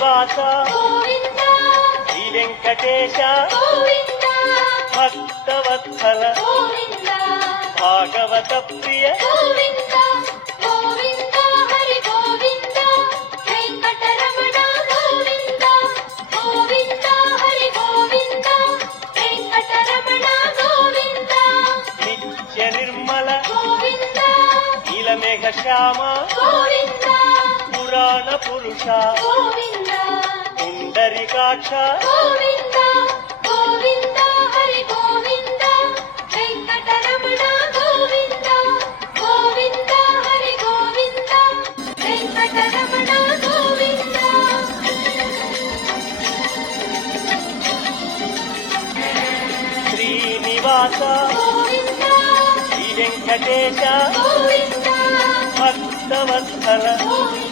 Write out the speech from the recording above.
శ్రీనివాస గోవింద శ్రీ వెంకటేశ గోవింద భక్తవత్సల గోవింద భాగవత ప్రియ గోవింద గోవింద హరి గోవింద వెంకటరమణ గోవింద గోవింద హరి గోవింద వెంకటరమణ గోవింద నిత్య నిర్మల గోవింద నీలమేఘ శ్యామ గోవింద పురాణ పురుష గోవింద పుండరీకాక్ష గోవింద గోవింద హరి గోవింద వెంకటరమణ గోవింద గోవింద హరి గోవింద వెంకటరమణ గోవింద శ్రీనివాస గోవింద శ్రీ వెంకటేశ గోవింద భక్తవత్సల గోవింద